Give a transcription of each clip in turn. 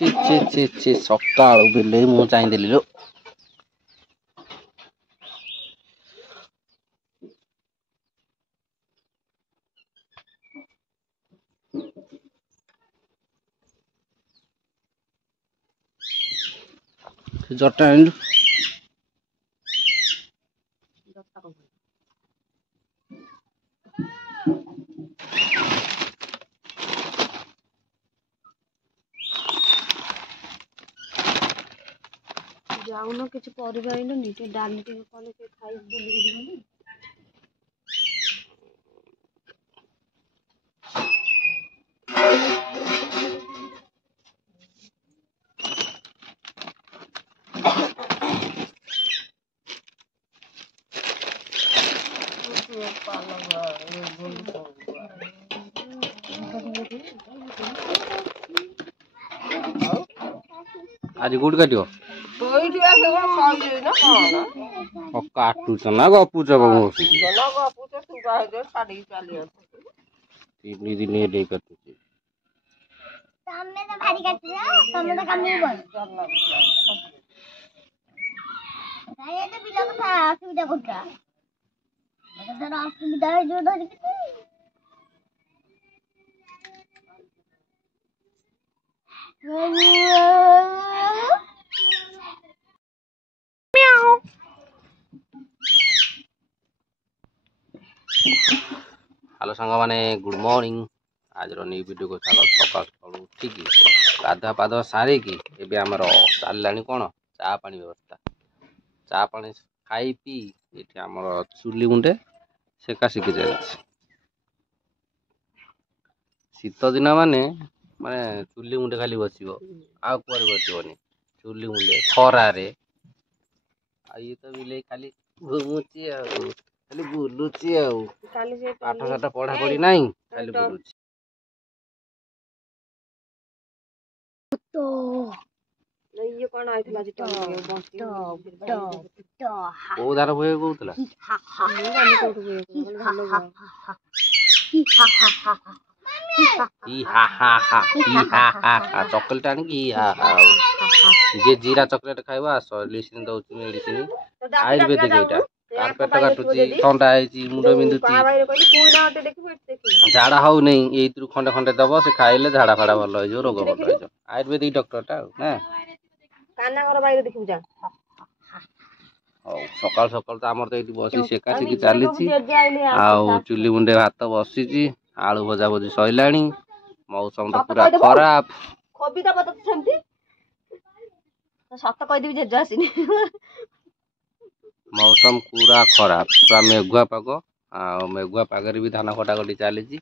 ଛି ସକାଳୁ ବିଲେଇ ମୁଁ ଚାହିଁଦେଲି ଲୋ। ଜଟା ଆଣିଲୁ जाऊन किसी परिवा आइलुनी टे डाली टे कले के खाइ बुली जीवनी आज गुड काटियो काटुच ना गपुच तीन दिन ये काटुच सामने तो भारी काटती है सामने तो कम नहीं बोल ये तो बिलो को था सुविधा कोटा मतलब तो असुविधा है जो धर के हेलो सांग माने गुड मॉर्निंग आज न्यू वीडियो को चलो सकाल सकाल उठिक गाधुआ पाधुआ सारिकी एबे आमर चललानी कौन चा पानी व्यवस्था चा पानी खाई पी ये आमर चुली मुंडे सेका शिखी जाए शीत दिन माने माने चुली मुंडे खाली बसो आ कुआरे बसबनी चुली मुंडे खरारे ये तो बिले खाली घुमुची खाली बुलुची पाठ साठ पढ़ा पढ़ी नहीं खाली बुलुची तो ये कौन आइथला जे ओ दार होए कोउतला चॉकलेट आनी की जे जीरा चॉकलेट खाइबा लिसिन दउची मेडिसिन आयुर्वेदिक एटा तार पेट काटुची ठंडा आइची मुंड बिंदुची झाड़ा हाउ नहीं एइतरु खंडे खंडे दबो से खाइले झाड़ा फाड़ा भल हो जो रोग भल हो जो आयुर्वेदिक डॉक्टर टा ना काना घर बाइरे देखिबु जा सकाल सकाल तो आमर तो ये बसी सेका सेकी चली आ चुली मुंडे भात बसी आलू भजा भजी सैलानी मौसम तो पूरा खराब कविता पता तो सेमती सत कह देबी जेज आसीनी मौसम पूरा खराब पूरा मेघुआ पाग आ मेघुआ पागरे भी धान कटाकटी चली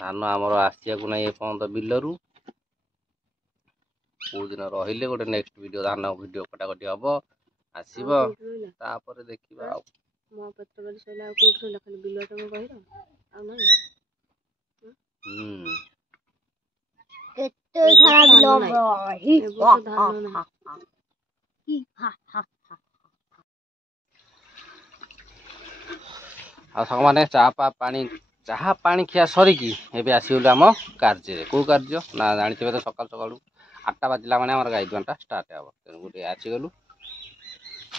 धान आमर आसिया को नहीं एपर्यंत बिलरू कौ दिन रहिले गोटे नेक्स्ट वीडियो धान वीडियो कटाकटी हम आसब तापर देखिबा मो पत्र बली सैला कोठ सैला खाली बिल टम कहिरो आ नहीं कितने सारा बिलो ही आ संग माने चापा पानी चाहा पानी खिया सरिकी एबे आसीगलु आम कार्य को कार्य ना जानिथिबे तो सकाल सकाल 8टा बाजिला माने हमर गाई दुआंटा स्टार्ट हेबो तेनु गुटे आसीगलु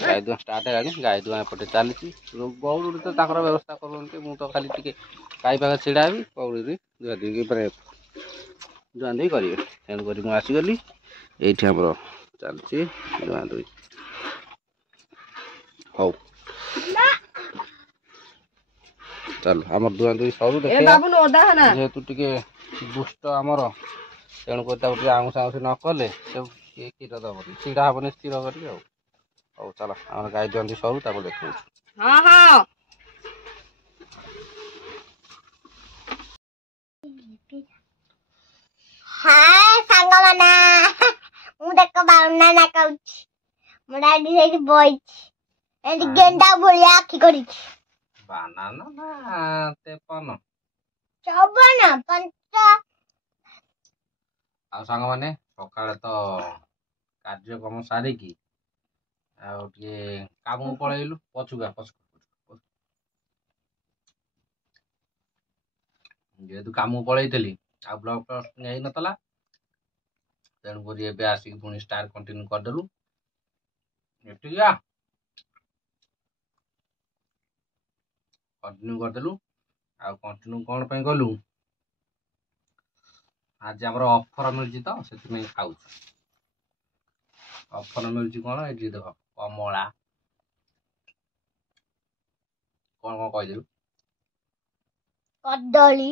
गाई दुआ स्टार्ट हेलानी गाई दुआ एपटे चलीची गौड़ी तो ताकर व्यवस्था करनते मु तो खाली टिके गाई पाखे छिड़ाबी गौड़ी दुआ दुई परे दुआ दुई करिवे तेनु करी मु आसीगली एठी हमर चलची दुआ दुई हौ चल आम दुआ दुई सरू देखिए जेहेतु टिके दुष्ट आमर तेणु कर आउस आउस न कले से क्षीर दबनी छिड़ा हेनी स्थिर करी हौ चल आम गाई दुआ सरू ताको देखो हां हां हाय सांगा मना मु देखो बाउना ना कहूची मुडाडी से बॉय एंड गेंडा बोलिया आखी करी बानाना ना तेपन चौबन पंच आ सांग माने सकाळे तो कार्यक्रम सारिकी आ काम पळेलु पछुगा जेहेतु काम पळेइतली आ ब्लॉक नहीं नतला ତେଣୁକରି ଏବେ ଆସିକି ପୁଣି ଷ୍ଟାର୍ କଣ୍ଟିନ୍ୟୁ କରିଦେଲୁ। ଏଠିକା କଣ୍ଟିନ୍ୟୁ କରିଦେଲୁ। ଆଉ କଣ୍ଟିନ୍ୟୁ କ'ଣ ପାଇଁ କଲୁ? ଆଜି ଆମର ଅଫର ମିଳିଛି ତ ସେଥିପାଇଁ ଖାଉଛୁ। ଅଫର ମିଳୁଛି କ'ଣ? ଏଠି ଦେଖ କମଳା, କ'ଣ କ'ଣ କହିଦେଲୁ? କଦଳୀ,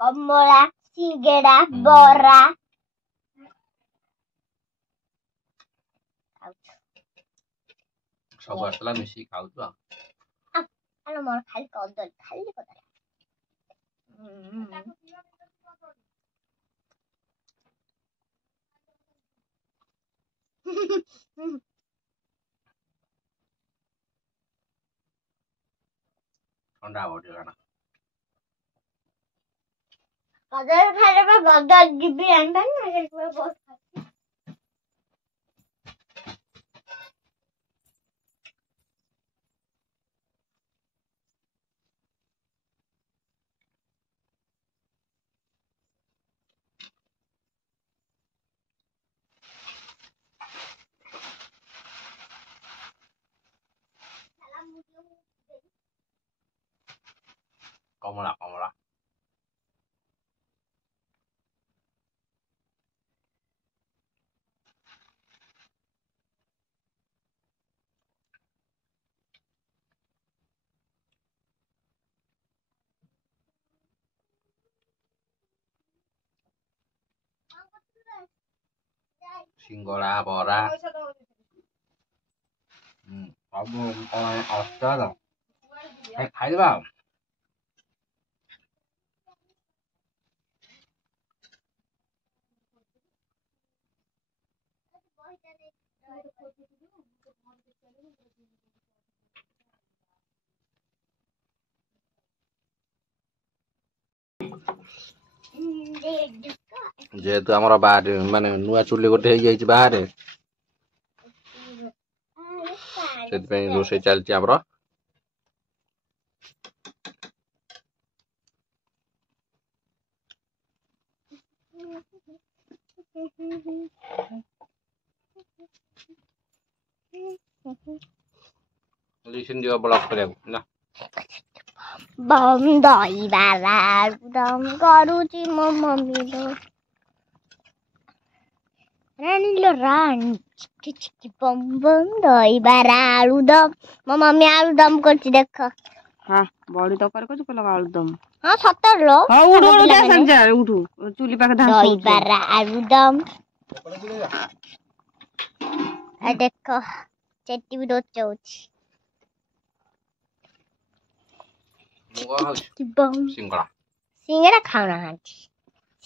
କମଳା, ସିଙ୍ଗେଡା, ବରା। ସବୁ ଆସିଲା ମିଶିକି ଖାଉଛୁ ଆଉ। ଆଲୋ ମୋର ଖାଲି କଦଳୀ, ଖାଲି କଦଳୀ। ଥଣ୍ଡା ହବ ଟିକେ ନା। କଦଳୀ ଖାଇଲେ ବା କଦଳୀ ଯିବି ଆଣିପାରୁନି ନା ସେଥିପାଇଁ ବହୁତ ଖାଉଛି। କମଳା କମଳା ସିଙ୍ଗଡ଼ା ବରା ସବୁ ଅଚାର ଖାଇବା ଆଉ। ଯେହେତୁ ଆମର ବାହାରେ ମାନେ ନୂଆ ଚୁଲି ଗୋଟେ ହେଇଯାଇଛି ବାହାରେ, ସେଥିପାଇଁ ରୋଷେଇ ଚାଲିଛି ଆମର। ଯିବ ବ୍ଲକ୍ କରିବାକୁ ନା। ବମ୍ ଦହିବାରା ଆଳୁଦମ୍ କରୁଛି ମୋ ମମି ଲୋ। ରାଣୀ ଲୋ ରାଣୀ ଚିକି ଚିକି ବମ୍ ବମ୍ ଦହିବାରା ଆଳୁଦମ୍। ମୋ ମମି ଆଳୁଦମ୍ କରୁଛି ଦେଖ। ହଁ ବଡି ତରକାରୀ କରୁଛୁ କହିଲା ଆଳୁଦମ୍। ହଁ ସତରେ ଲୋ। ଉଠୁ ଚୁଲି ପାଖେ ଦହିବାରା ଆଳୁଦମ୍। ଦେଖ ଚେଟି ବି ରୋଚଉଛି। ସିଙ୍ଗଡ଼ା ଖାଉନାହାନ୍ତି।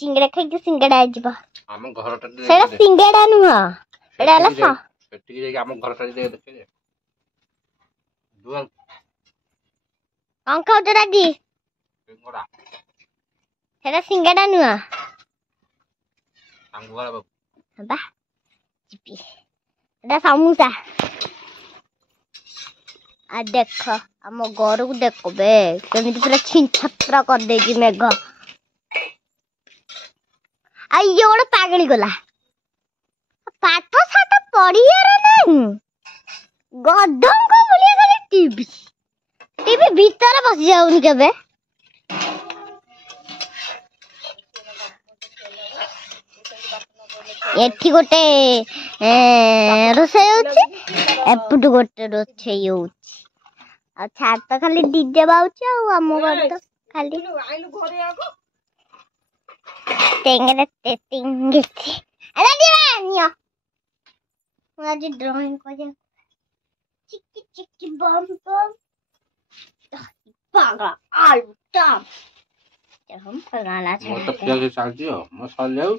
ସିଙ୍ଗଡ଼ା ଖାଇକି ସିଙ୍ଗଡ଼ା ହେଇଯିବ। ଆମ ଘରଟା ସେଇଟା ସିଙ୍ଗଡ଼ା ନୁହଁ, ସେଇଟା ହେଲା ସେଠିକି ଯାଇକି ଆମ ଘରଟା ଦେଖେ। କ'ଣ ଖାଉଛ ରାଜି? ସେଇଟା ସିଙ୍ଗଡ଼ା ନୁହଁ। ବା ଯିବି ଏଟା ସମୋସା। ଆଉ ଦେଖ ଆମ ଘରକୁ ଦେଖ ବେ କେମିତି ପୁରା ଛିନଛତ୍ର କରିଦେଇଛି ମେଘ। ଆଉ ଇଏ ଗୋଟେ ପାଗଳି ଗଲା, ପାଠ ସାଠ ପଢିବାର ନାହିଁ, ଗଧଙ୍କ ଭଳିଆ ଖାଲି ଟିଭି ଭିତରେ ବସି ଯାଉନି କେବେ। ଏଠି ଗୋଟେ ରୋଷେଇ ହଉଛି, ଏପଟୁ ଗୋଟେ ରୋଷେଇ ହଉଛି। ଆଉ ଛାତ ତ ଖାଲି ଡିଜେ ବାଉଛି ଆଉ ଆମ ଘରେ ତ ଖାଲି ମୁଁ ଆଜି ଡ୍ରଇଂ କରିବାକୁ ଚିକି ଚିକି ବମ୍ ବମ୍ ପାଗଳା ଆଳୁଦମ୍। ମୋର ତ ପିଆଜ ଚାଲିଛି ଆଉ ମୋ ସରିଯାଉ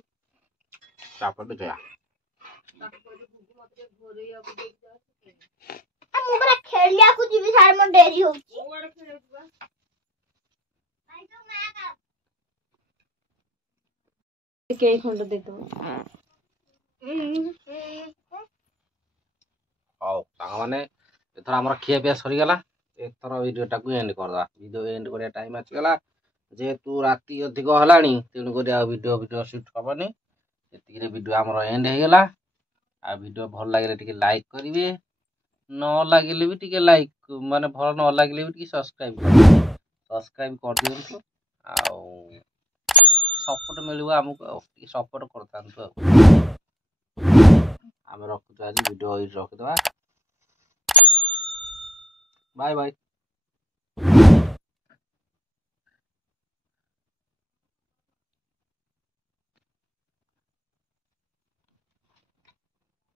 ତାପରେ ଦେଖିବା। ମୁଁ ପୁରା ଖେଳିବାକୁ ଯିବି ସାର୍, ମୋର ଡେରି ହଉଛି। କେଇ ଖଣ୍ଡ ଦେଇଦବ। ହଉ ସାଙ୍ଗମାନେ, ଏଥର ଆମର ଖିଆ ପିଆ ସରିଗଲା। ଏଥର ଭିଡ଼ିଓଟାକୁ ଏଣ୍ଡ କରିଦେବା। ଭିଡ଼ିଓ ଏଣ୍ଡ କରିବା ଟାଇମ୍ ଆସିଗଲା। ଯେହେତୁ ରାତି ଅଧିକ ହେଲାଣି ତେଣୁକରି ଆଉ ଭିଡ଼ିଓ ସୁଟ୍ ହବନି। ଏତିକିରେ ଭିଡ଼ିଓ ଆମର ଏଣ୍ଡ ହେଇଗଲା। ଆଉ ଭିଡ଼ିଓ ଭଲ ଲାଗିଲେ ଟିକେ ଲାଇକ୍ କରିବେ, ନ ଲାଗିଲେ ବି ଟିକେ ଲାଇକ୍ ମାନେ ଭଲ ନ ଲାଗିଲେ ବି ଟିକେ ସବସ୍କ୍ରାଇବ୍ କରିବେ। ସବସ୍କ୍ରାଇବ୍ କରିଦିଅନ୍ତୁ ଆଉ ସପୋର୍ଟ ମିଳିବ ଆମକୁ, ଆଉ ଟିକେ ସପୋର୍ଟ କରିଥାନ୍ତୁ ଆଉ। ଆମେ ରଖୁଛୁ ଆଜି ଭିଡ଼ିଓ ଏଇଠି ରଖିଦେବା। Bye bye.